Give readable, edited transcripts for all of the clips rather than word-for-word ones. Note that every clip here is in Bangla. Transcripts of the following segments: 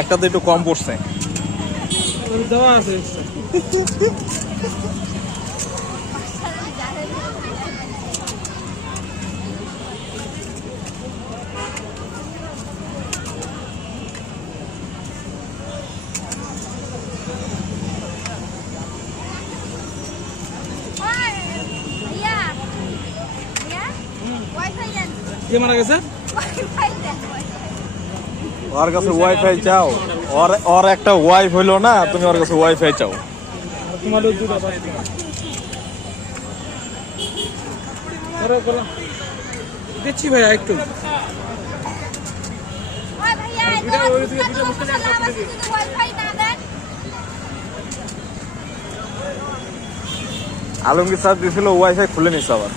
একটা তো একটু কম পড়ছে। দেওয়া আছে কে মারা গেছে? ওর কাছে ওয়াইফাই চাও, ওর একটা ওয়াইফ হইলো না, তুমি ওর কাছে ওয়াইফাই চাও। তোমাদের দিচ্ছি ভাইয়া একটু। আলমগীর স্যার দিয়েছিল, ওয়াইফাই খুলে নিচ্ছে আবার।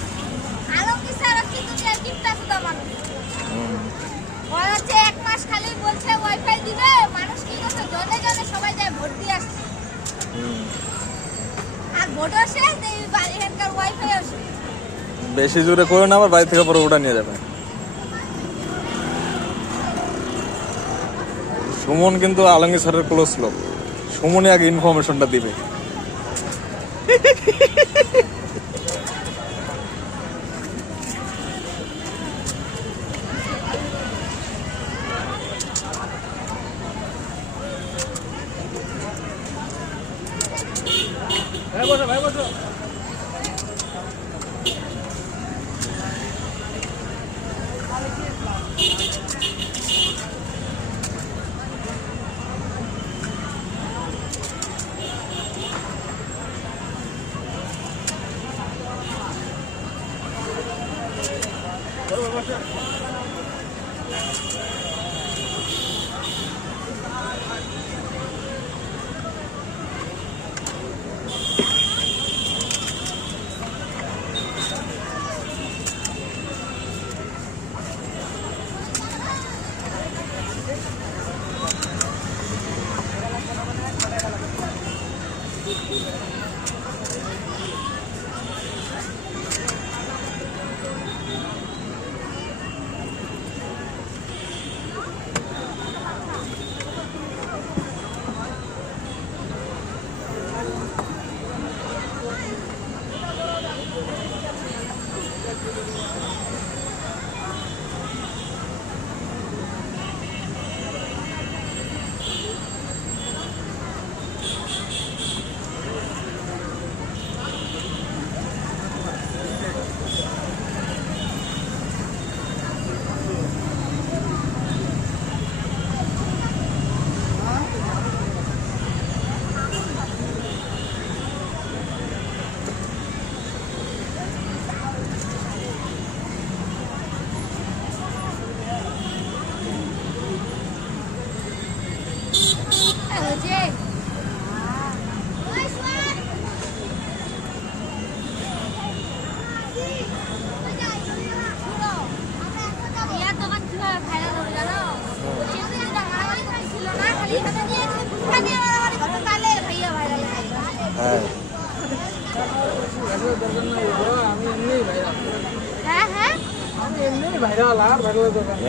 বেশি জোরে করো না, আবার বাড়ি থেকে পরে ওটা নিয়ে যাবে। সুমন কিন্তু আলমগীর স্যারের ক্লোজ লোক, সুমনই আগে ইনফরমেশনটা দিবে। ভাই বসো।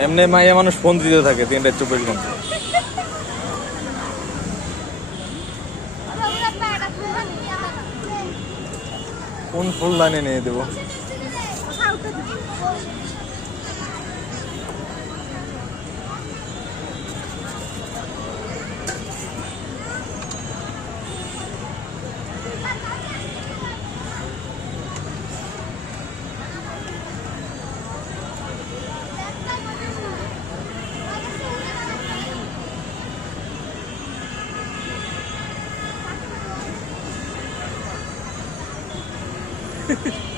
এমনি মাইয়া মানুষ ফোন দিতে থাকে 3-24 ঘন্টা। কোন ফুল লাইনে নিয়ে দেবো? Ha ha ha.